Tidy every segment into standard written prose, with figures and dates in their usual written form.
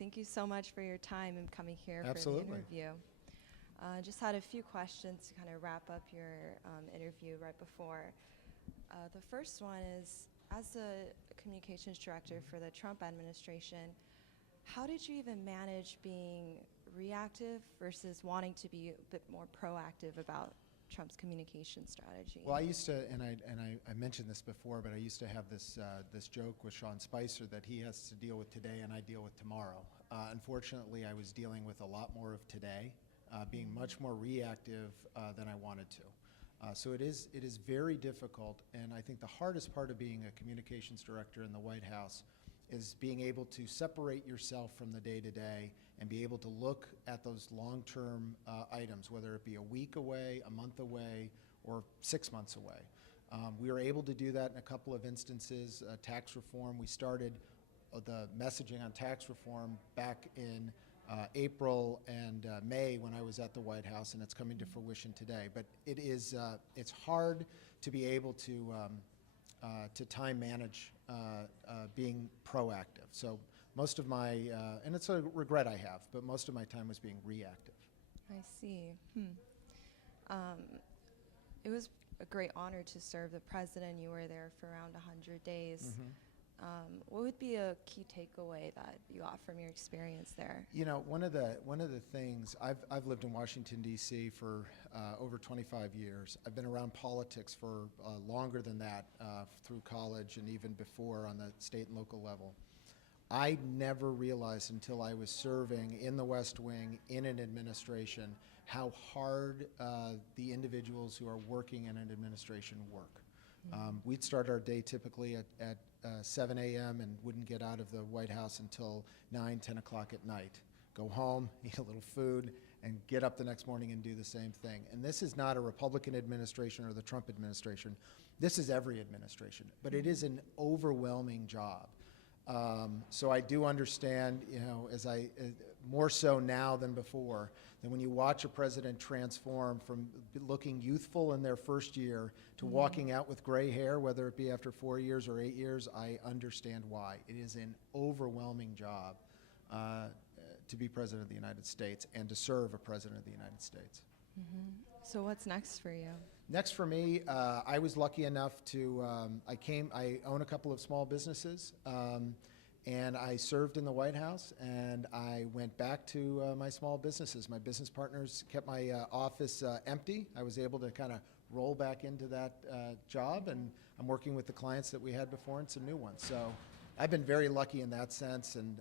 Thank you so much for your time and coming here Absolutely. for the interview. Just had a few questions to kind of wrap up your interview right before. The first one is, as the communications director for the Trump administration, how did you even manage being reactive versus wanting to be a bit more proactive about Trump's communication strategy? Well, I used to, and I mentioned this before, but I used to have this this joke with Sean Spicer that he has to deal with today and I deal with tomorrow. Unfortunately, I was dealing with a lot more of today, being much more reactive than I wanted to. So it is very difficult, and I think the hardest part of being a communications director in the White House is being able to separate yourself from the day-to-day and be able to look at those long-term items, whether it be a week away, a month away, or 6 months away. We were able to do that in a couple of instances. Tax reform, we started the messaging on tax reform back in April and May when I was at the White House, and it's coming to fruition today. But it is it's hard to be able to time manage being proactive. So most of my, and it's a regret I have, but most of my time was being reactive. I see. It was a great honor to serve the president. You were there for around 100 days. What would be a key takeaway that you got from your experience there? You know, one of the things, I've lived in Washington, D.C. for over 25 years. I've been around politics for longer than that, through college and even before on the state and local level. I never realized until I was serving in the West Wing in an administration how hard the individuals who are working in an administration work. We'd start our day typically at 7 a.m. and wouldn't get out of the White House until 9, 10 o'clock at night. Go home, eat a little food, and get up the next morning and do the same thing. And this is not a Republican administration or the Trump administration. This is every administration. But it is an overwhelming job. So I do understand, you know, more so now than before, that when you watch a president transform from looking youthful in their first year to walking out with gray hair, whether it be after 4 years or 8 years, I understand why. It is an overwhelming job to be president of the United States and to serve a president of the United States. So what's next for you? Next for me, I was lucky enough to, I own a couple of small businesses, and I served in the White House, and I went back to my small businesses. My business partners kept my office empty. I was able to kind of roll back into that job, and I'm working with the clients that we had before and some new ones. So I've been very lucky in that sense, and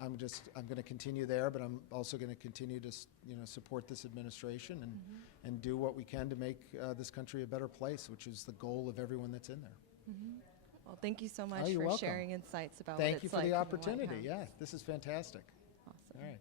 I'm going to continue there, but I'm also going to continue to, you know, support this administration and do what we can to make this country a better place, which is the goal of everyone that's in there. Well, thank you so much you're for welcome. sharing insights about Thank what you it's for like the in White opportunity. House. Yeah, this is fantastic. Awesome. All right.